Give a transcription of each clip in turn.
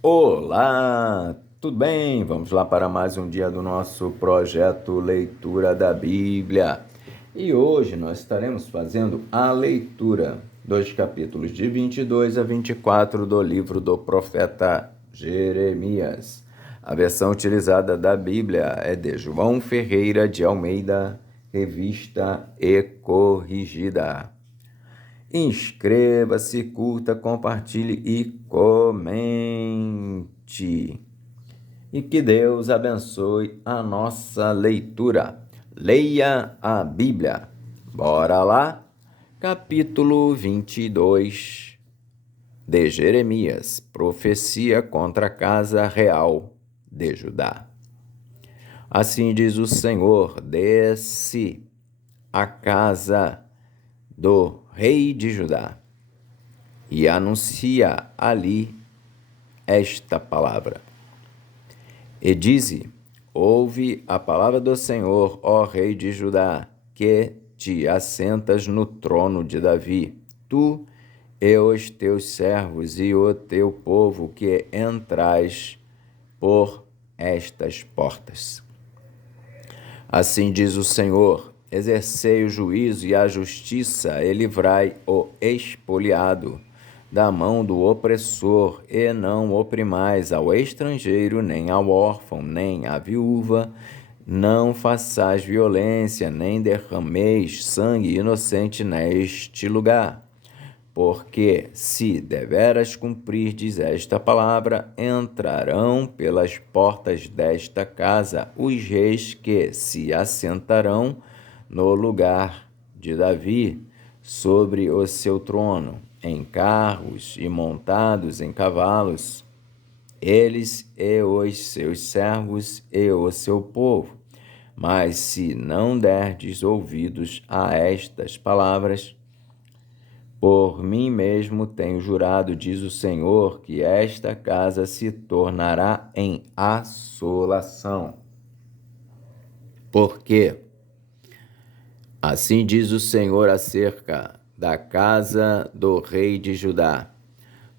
Olá, tudo bem? Vamos lá para mais um dia do nosso projeto Leitura da Bíblia. E hoje nós estaremos fazendo a leitura dos capítulos de 22 a 24 do livro do profeta Jeremias. A versão utilizada da Bíblia é de João Ferreira de Almeida, revista e corrigida. Inscreva-se, curta, compartilhe e comente. E que Deus abençoe a nossa leitura. Leia a Bíblia. Bora lá? Capítulo 22 de Jeremias. Profecia contra a casa real de Judá. Assim diz o Senhor: desce a casa do rei de Judá e anuncia ali esta palavra. E dize: ouve a palavra do Senhor, ó rei de Judá, que te assentas no trono de Davi, tu e os teus servos e o teu povo que entrais por estas portas. Assim diz o Senhor: exercei o juízo e a justiça e livrai o expoliado da mão do opressor, e não oprimais ao estrangeiro, nem ao órfão, nem à viúva. Não façais violência, nem derrameis sangue inocente neste lugar. Porque, se deveras cumprirdes esta palavra, entrarão pelas portas desta casa os reis que se assentarão no lugar de Davi, sobre o seu trono, em carros e montados em cavalos, eles e os seus servos e o seu povo. Mas se não derdes ouvidos a estas palavras, por mim mesmo tenho jurado, diz o Senhor, que esta casa se tornará em assolação. Porque assim diz o Senhor acerca da casa do rei de Judá: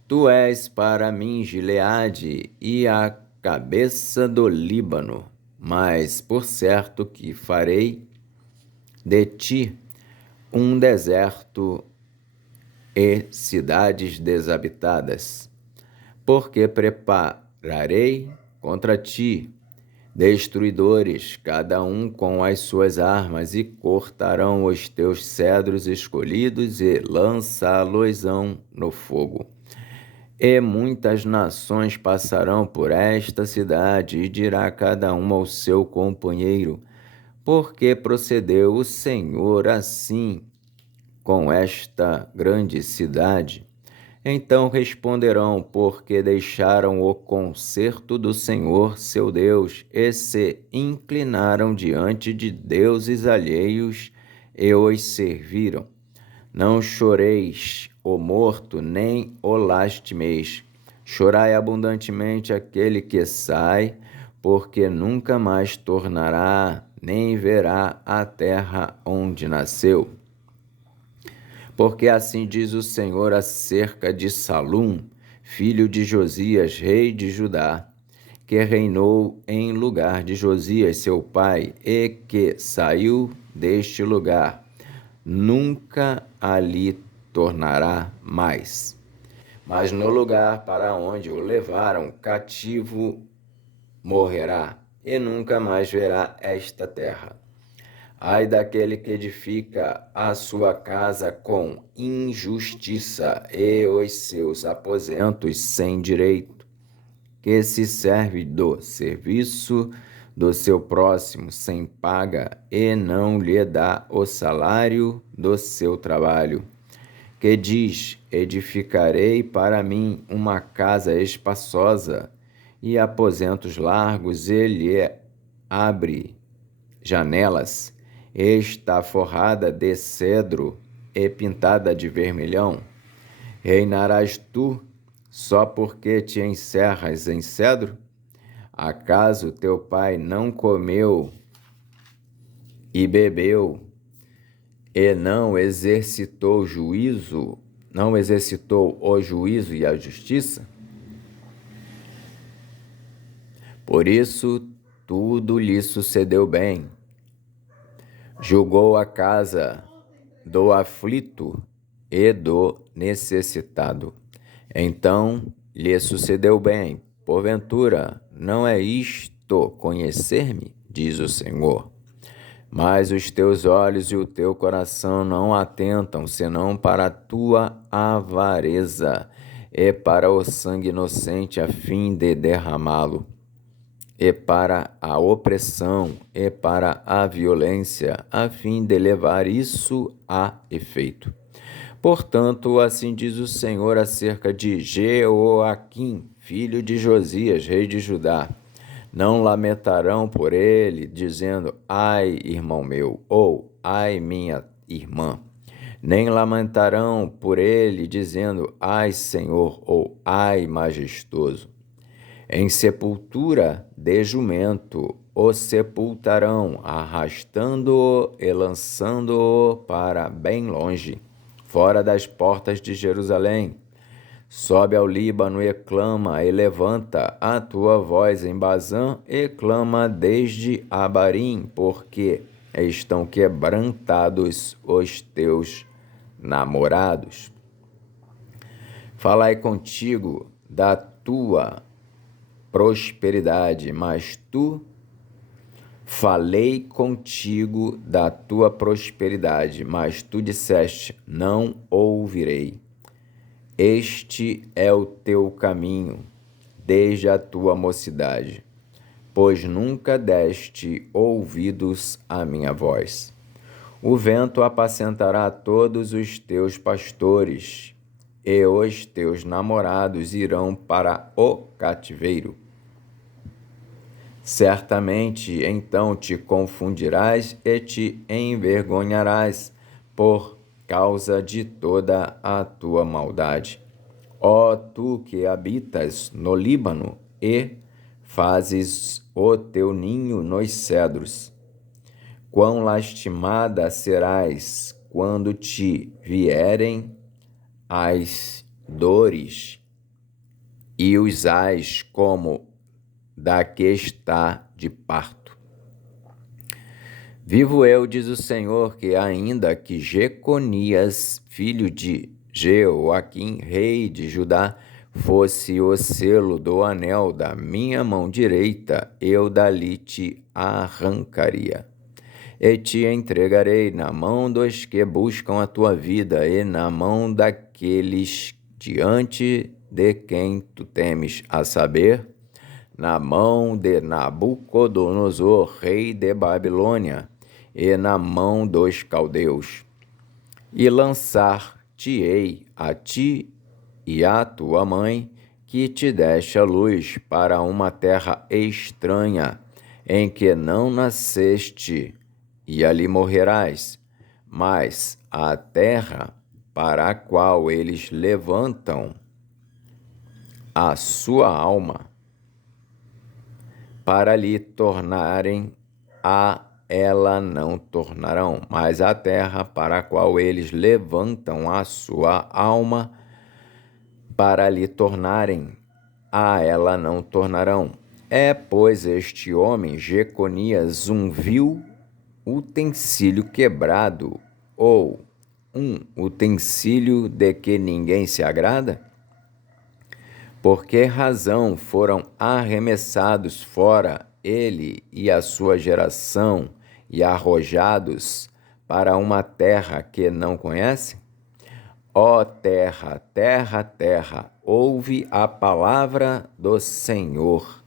tu és para mim Gileade e a cabeça do Líbano, mas por certo que farei de ti um deserto e cidades desabitadas, porque prepararei contra ti destruidores, cada um com as suas armas, e cortarão os teus cedros escolhidos e lançá-los-ão no fogo. E muitas nações passarão por esta cidade, e dirá cada uma ao seu companheiro: porque procedeu o Senhor assim com esta grande cidade? Então responderão: porque deixaram o concerto do Senhor seu Deus e se inclinaram diante de deuses alheios e os serviram. Não choreis o morto, nem o lastimeis. Chorai abundantemente aquele que sai, porque nunca mais tornará, nem verá a terra onde nasceu. Porque assim diz o Senhor acerca de Salum, filho de Josias, rei de Judá, que reinou em lugar de Josias, seu pai, e que saiu deste lugar, nunca ali tornará mais. Mas no lugar para onde o levaram cativo morrerá, e nunca mais verá esta terra. Ai daquele que edifica a sua casa com injustiça e os seus aposentos sem direito, que se serve do serviço do seu próximo sem paga e não lhe dá o salário do seu trabalho, que diz: edificarei para mim uma casa espaçosa e aposentos largos, e lhe abre janelas, está forrada de cedro e pintada de vermelhão. Reinarás tu só porque te encerras em cedro? Acaso teu pai não comeu e bebeu e não exercitou o juízo e a justiça? Por isso tudo lhe sucedeu bem. Julgou a casa do aflito e do necessitado. Então lhe sucedeu bem. Porventura, não é isto conhecer-me, diz o Senhor. Mas os teus olhos e o teu coração não atentam, senão para a tua avareza e para o sangue inocente, a fim de derramá-lo, e para a opressão e para a violência, a fim de levar isso a efeito. Portanto, assim diz o Senhor acerca de Jeoaquim, filho de Josias, rei de Judá. Não lamentarão por ele, dizendo, ai, irmão meu, ou ai, minha irmã. Nem lamentarão por ele, dizendo, ai, Senhor, ou ai, majestoso. Em sepultura de jumento o sepultarão, arrastando-o e lançando-o para bem longe, fora das portas de Jerusalém. Sobe ao Líbano e clama, e levanta a tua voz em Bazã, e clama desde Abarim, porque estão quebrantados os teus namorados. Falai contigo da tua prosperidade, mas tu falei contigo da tua prosperidade, mas tu disseste, não ouvirei. Este é o teu caminho, desde a tua mocidade, pois nunca deste ouvidos à minha voz. O vento apacentará todos os teus pastores, e os teus namorados irão para o cativeiro. Certamente então te confundirás e te envergonharás por causa de toda a tua maldade. Ó tu que habitas no Líbano e fazes o teu ninho nos cedros, quão lastimada serás quando te vierem as dores e os ais como da que está de parto. Vivo eu, diz o Senhor, que ainda que Jeconias, filho de Jeoaquim, rei de Judá, fosse o selo do anel da minha mão direita, eu dali te arrancaria. E te entregarei na mão dos que buscam a tua vida e na mão daqueles diante de quem tu temes, a saber, na mão de Nabucodonosor, rei de Babilônia, e na mão dos caldeus. E lançar-te-ei a ti e a tua mãe, que te deste a luz, para uma terra estranha, em que não nasceste, e ali morrerás. Mas a terra para a qual eles levantam a sua alma, para lhe tornarem, a ela não tornarão, mas a terra para a qual eles levantam a sua alma, para lhe tornarem, a ela não tornarão. É, pois, este homem, Jeconias, um vil utensílio quebrado, ou um utensílio de que ninguém se agrada? Por que razão foram arremessados fora ele e a sua geração e arrojados para uma terra que não conhecem? Ó terra, terra, terra, ouve a palavra do Senhor.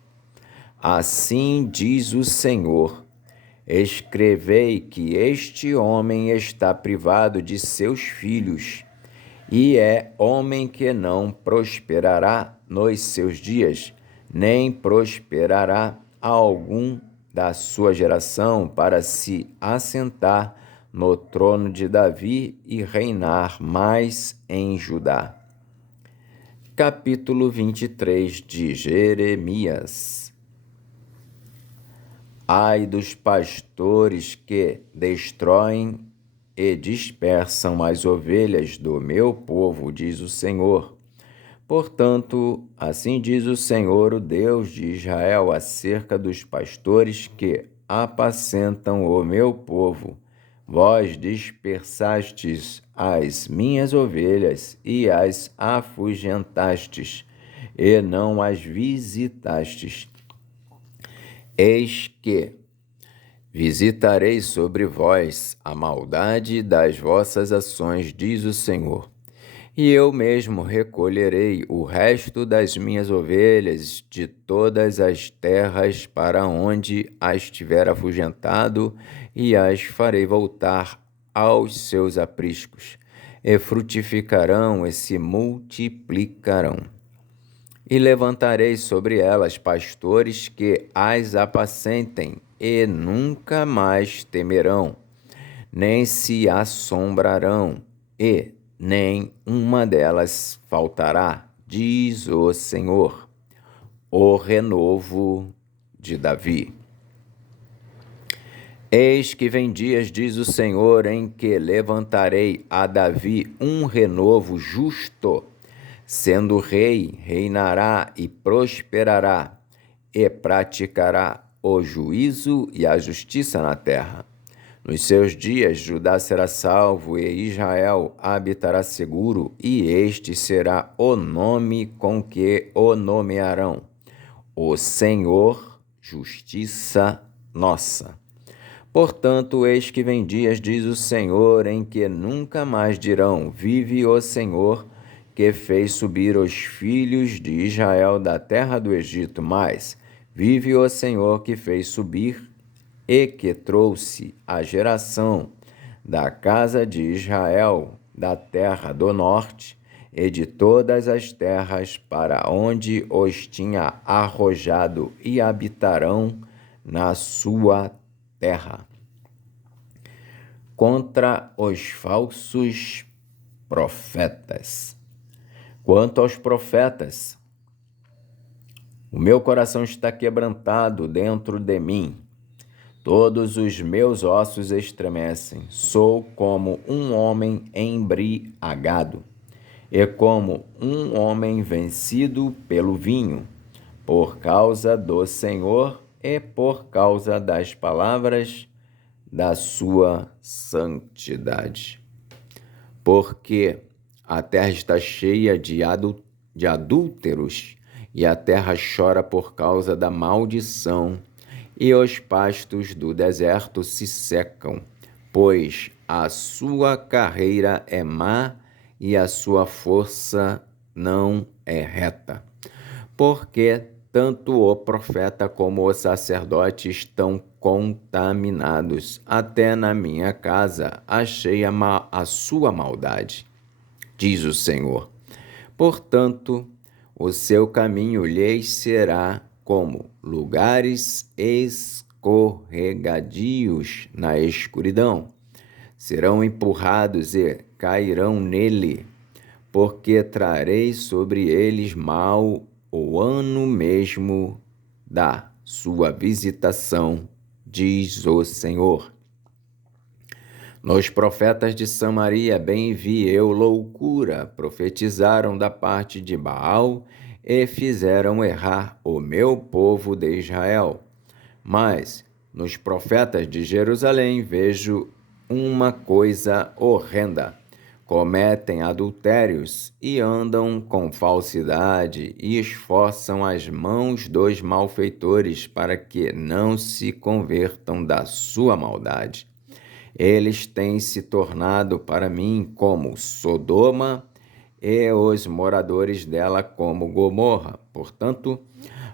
Assim diz o Senhor: escrevei que este homem está privado de seus filhos, e é homem que não prosperará nos seus dias, nem prosperará algum da sua geração para se assentar no trono de Davi e reinar mais em Judá. Capítulo 23 de Jeremias. Ai dos pastores que destroem e dispersam as ovelhas do meu povo, diz o Senhor, Portanto, assim diz o Senhor, o Deus de Israel, acerca dos pastores que apacentam o meu povo. Vós dispersastes as minhas ovelhas e as afugentastes, e não as visitastes. Eis que visitarei sobre vós a maldade das vossas ações, diz o Senhor. E eu mesmo recolherei o resto das minhas ovelhas de todas as terras para onde as tiver afugentado, e as farei voltar aos seus apriscos, e frutificarão e se multiplicarão. E levantarei sobre elas pastores que as apacentem, e nunca mais temerão, nem se assombrarão, e nem uma delas faltará, diz o Senhor, o renovo de Davi. Eis que vem dias, diz o Senhor, em que levantarei a Davi um renovo justo. Sendo rei, reinará e prosperará, e praticará o juízo e a justiça na terra. Nos seus dias, Judá será salvo e Israel habitará seguro, e este será o nome com que o nomearão: o Senhor, justiça nossa. Portanto, eis que vem dias, diz o Senhor, em que nunca mais dirão: vive o Senhor, que fez subir os filhos de Israel da terra do Egito, mas vive o Senhor, que fez subir e que trouxe a geração da casa de Israel da terra do norte e de todas as terras para onde os tinha arrojado, e habitarão na sua terra. Contra os falsos profetas. Quanto aos profetas, o meu coração está quebrantado dentro de mim. Todos os meus ossos estremecem. Sou como um homem embriagado, e como um homem vencido pelo vinho, por causa do Senhor e por causa das palavras da sua santidade. Porque a terra está cheia de adúlteros, e a terra chora por causa da maldição, e os pastos do deserto se secam, pois a sua carreira é má e a sua força não é reta. Porque tanto o profeta como o sacerdote estão contaminados. Até na minha casa achei a sua maldade, diz o Senhor. Portanto, o seu caminho lhes será como lugares escorregadios na escuridão. Serão empurrados e cairão nele, porque trarei sobre eles mal o ano mesmo da sua visitação, diz o Senhor. Nos profetas de Samaria bem vi eu loucura, profetizaram da parte de Baal e fizeram errar o meu povo de Israel. Mas nos profetas de Jerusalém vejo uma coisa horrenda. Cometem adultérios e andam com falsidade e esforçam as mãos dos malfeitores para que não se convertam da sua maldade. Eles têm se tornado para mim como Sodoma e os moradores dela como Gomorra. Portanto,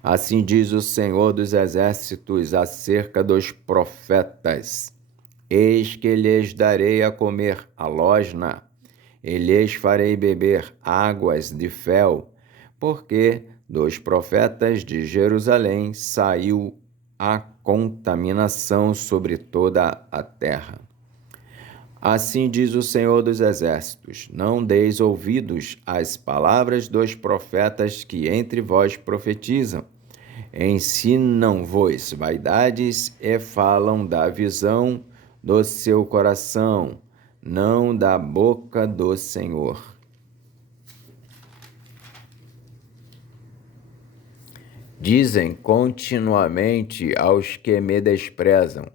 assim diz o Senhor dos Exércitos acerca dos profetas: eis que lhes darei a comer alosna, e lhes farei beber águas de fel, porque dos profetas de Jerusalém saiu a contaminação sobre toda a terra. Assim diz o Senhor dos Exércitos: não deis ouvidos às palavras dos profetas que entre vós profetizam. Ensinam-vos vaidades e falam da visão do seu coração, não da boca do Senhor. Dizem continuamente aos que me desprezam: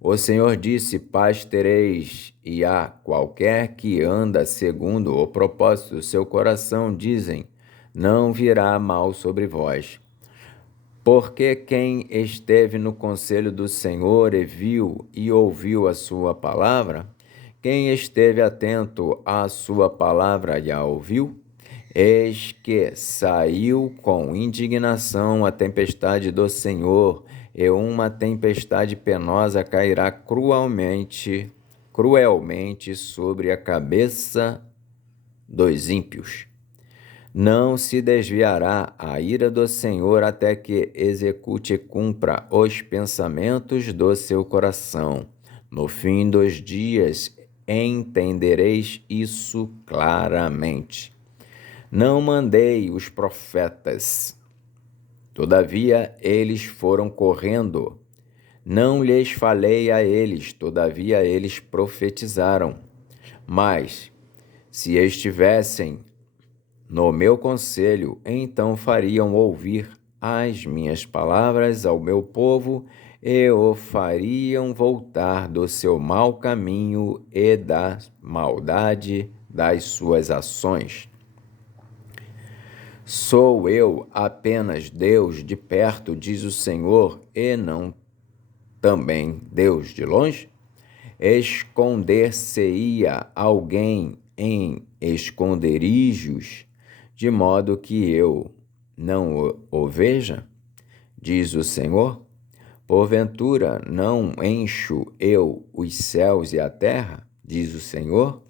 o Senhor disse: paz tereis, e a qualquer que anda segundo o propósito do seu coração, dizem: não virá mal sobre vós. Porque quem esteve no conselho do Senhor e viu e ouviu a sua palavra, quem esteve atento à sua palavra e a ouviu, eis que saiu com indignação a tempestade do Senhor, e uma tempestade penosa cairá cruelmente sobre a cabeça dos ímpios. Não se desviará a ira do Senhor até que execute e cumpra os pensamentos do seu coração. No fim dos dias entendereis isso claramente. Não mandei os profetas, todavia eles foram correndo. Não lhes falei a eles, todavia eles profetizaram. Mas, se estivessem no meu conselho, então fariam ouvir as minhas palavras ao meu povo e o fariam voltar do seu mau caminho e da maldade das suas ações. Sou eu apenas Deus de perto, diz o Senhor, e não também Deus de longe? Esconder-se-ia alguém em esconderijos, de modo que eu não o veja? Diz o Senhor. Porventura não encho eu os céus e a terra? Diz o Senhor.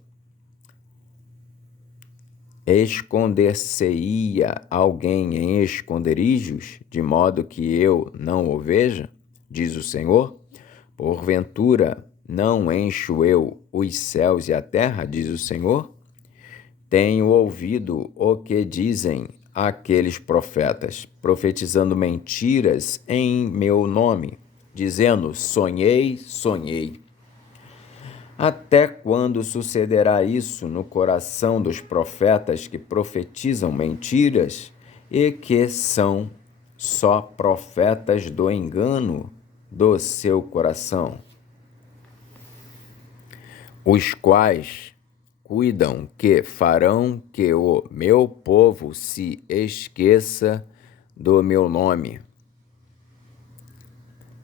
Esconder-se-ia alguém em esconderijos, de modo que eu não o veja? Diz o Senhor. Porventura não encho eu os céus e a terra? Diz o Senhor. Tenho ouvido o que dizem aqueles profetas, profetizando mentiras em meu nome, dizendo: sonhei, sonhei. Até quando sucederá isso no coração dos profetas que profetizam mentiras e que são só profetas do engano do seu coração, os quais cuidam que farão que o meu povo se esqueça do meu nome,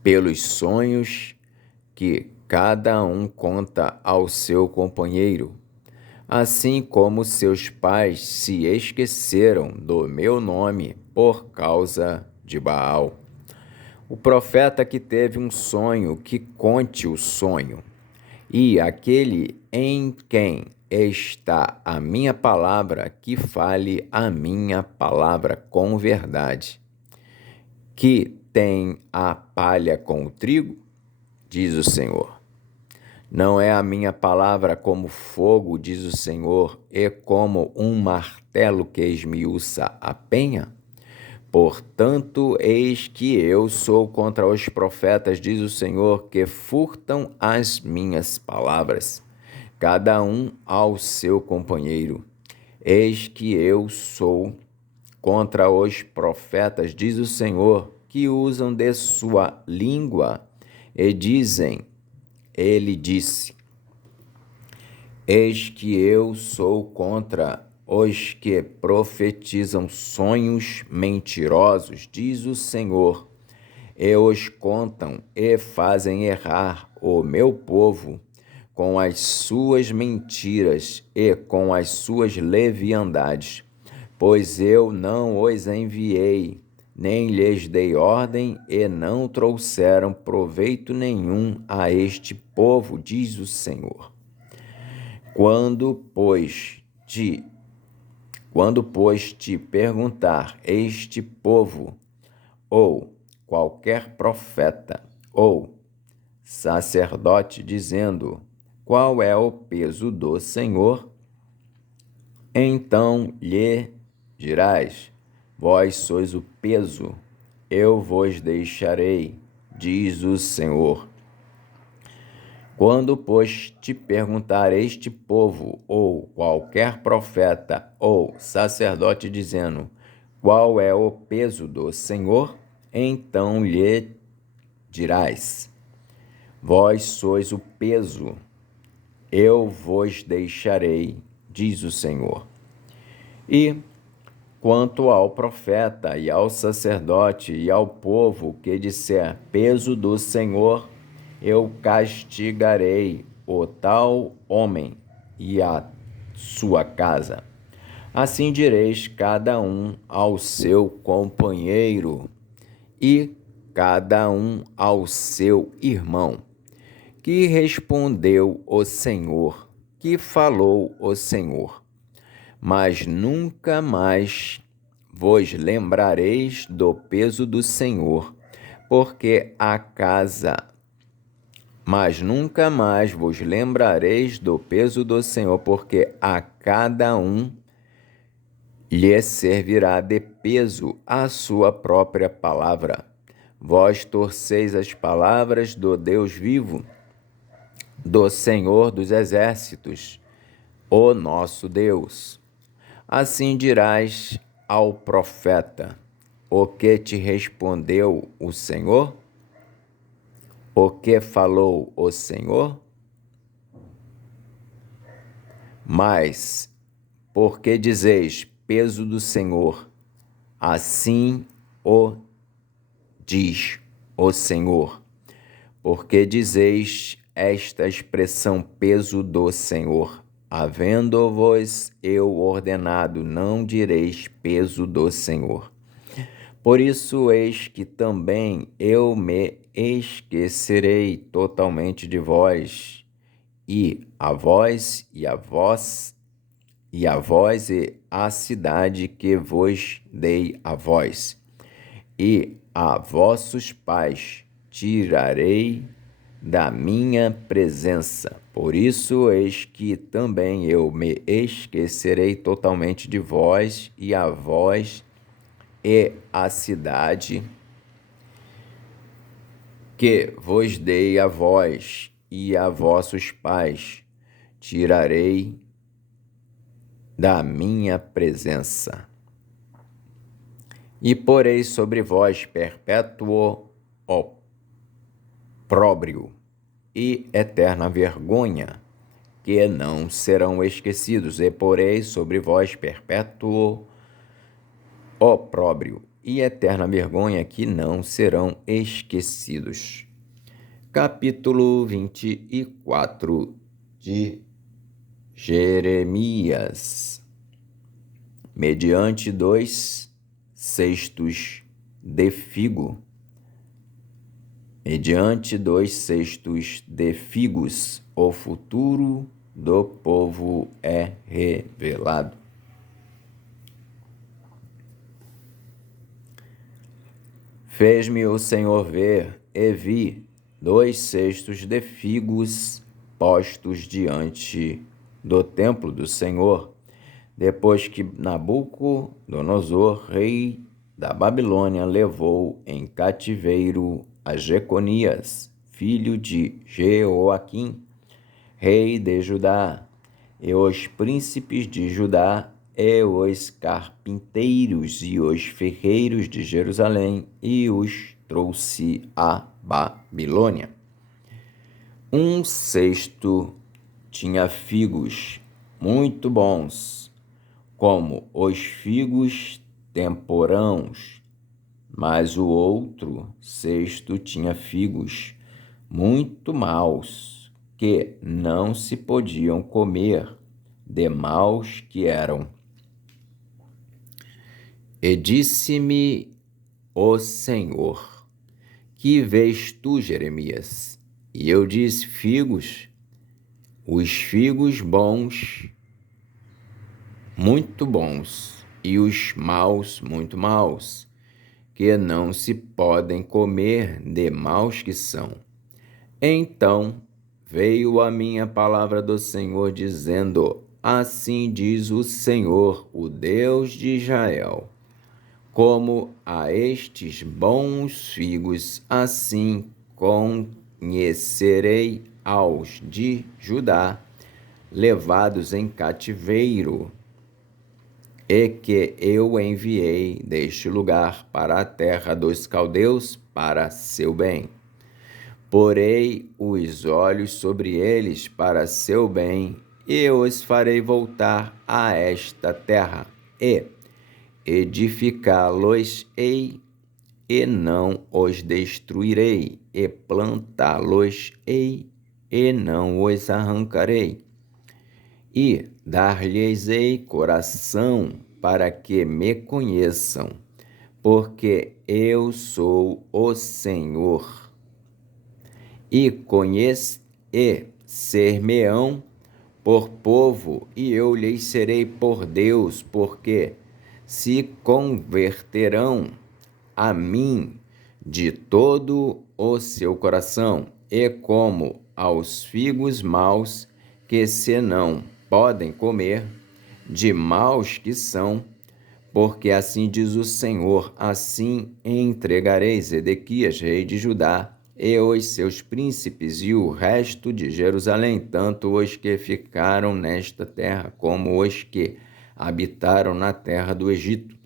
pelos sonhos que cada um conta ao seu companheiro, assim como seus pais se esqueceram do meu nome por causa de Baal. O profeta que teve um sonho, que conte o sonho, e aquele em quem está a minha palavra, que fale a minha palavra com verdade. Que tem a palha com o trigo, diz o Senhor. Não é a minha palavra como fogo, diz o Senhor, e como um martelo que esmiuça a penha? Portanto, eis que eu sou contra os profetas, diz o Senhor, que furtam as minhas palavras, cada um ao seu companheiro. Eis que eu sou contra os profetas, diz o Senhor, que usam de sua língua e dizem: ele disse. Eis que eu sou contra os que profetizam sonhos mentirosos, diz o Senhor, e os contam e fazem errar o meu povo com as suas mentiras e com as suas leviandades. Pois eu não os enviei, nem lhes dei ordem, e não trouxeram proveito nenhum a este povo, diz o Senhor. Quando, pois, te perguntar este povo, ou qualquer profeta, ou sacerdote, dizendo: qual é o peso do Senhor? Então lhe dirás: vós sois o peso, eu vos deixarei, diz o Senhor. Quando, pois, te perguntar este povo, ou qualquer profeta, ou sacerdote, dizendo: qual é o peso do Senhor? Então lhe dirás: vós sois o peso, eu vos deixarei, diz o Senhor. E quanto ao profeta e ao sacerdote e ao povo que disser peso do Senhor, eu castigarei o tal homem e a sua casa. Assim direis cada um ao seu companheiro e cada um ao seu irmão. Que respondeu o Senhor, que falou o Senhor. Mas nunca mais vos lembrareis do peso do Senhor, porque a casa... Mas nunca mais vos lembrareis do peso do Senhor, porque a cada um lhe servirá de peso a sua própria palavra. Vós torceis as palavras do Deus vivo, do Senhor dos exércitos, o nosso Deus. Assim dirás ao profeta: o que te respondeu o Senhor? O que falou o Senhor? Mas, porque dizeis peso do Senhor, assim o diz o Senhor. Porque dizeis esta expressão peso do Senhor, havendo-vos eu ordenado, não direis peso do Senhor. Por isso eis que também eu me esquecerei totalmente de vós, e a vós e a cidade que vos dei a vós, e a vossos pais tirarei da minha presença. Por isso eis que também eu me esquecerei totalmente de vós, e a vós e a cidade que vos dei a vós e a vossos pais tirarei da minha presença. E porei sobre vós perpétuo opróbrio e eterna vergonha, que não serão esquecidos. E porei sobre vós perpétuo opróbrio e eterna vergonha, que não serão esquecidos. Capítulo 24 de Jeremias. Mediante 2 cestos de figo. Mediante 2 cestos de figos, o futuro do povo é revelado. Fez-me o Senhor ver, e vi 2 cestos de figos postos diante do templo do Senhor, depois que Nabucodonosor, rei da Babilônia, levou em cativeiro a Jeconias, filho de Jeoaquim, rei de Judá, e os príncipes de Judá, e os carpinteiros e os ferreiros de Jerusalém, e os trouxe à Babilônia. 1 cesto tinha figos muito bons, como os figos temporãos, mas o outro cesto tinha figos muito maus, que não se podiam comer, de maus que eram. E disse-me o Senhor: que vês tu, Jeremias? E eu disse: figos, os figos bons, muito bons, e os maus, muito maus, que não se podem comer, de maus que são. Então veio a minha palavra do Senhor, dizendo: assim diz o Senhor, o Deus de Israel: como a estes bons figos, assim conhecerei aos de Judá, levados em cativeiro. e que eu enviei deste lugar para a terra dos caldeus para seu bem. Porei os olhos sobre eles para seu bem, e os farei voltar a esta terra, e edificá-los-ei, e não os destruirei, e plantá-los-ei, e não os arrancarei. E dar-lhes-ei coração para que me conheçam, porque eu sou o Senhor. E ser-me-ão por povo, e eu lhes serei por Deus, porque se converterão a mim de todo o seu coração, e como aos figos maus, que se não podem comer, de maus que são, porque assim diz o Senhor, assim entregarei Zedequias, rei de Judá, e os seus príncipes e o resto de Jerusalém, tanto os que ficaram nesta terra, como os que habitaram na terra do Egito.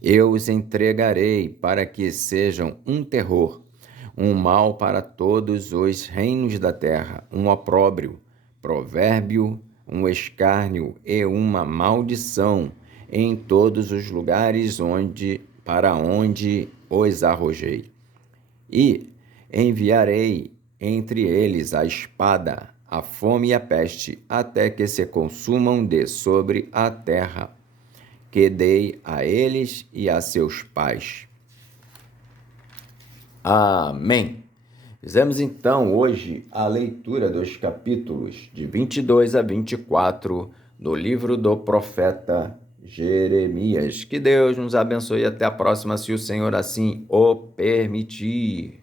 Eu os entregarei para que sejam um terror, um mal para todos os reinos da terra, um opróbrio, provérbio, um escárnio e uma maldição em todos os lugares para onde os arrojei. E enviarei entre eles a espada, a fome e a peste, até que se consumam de sobre a terra, que dei a eles e a seus pais. Amém. Fizemos então hoje a leitura dos capítulos de 22 a 24 do livro do profeta Jeremias. Que Deus nos abençoe e até a próxima, se o Senhor assim o permitir.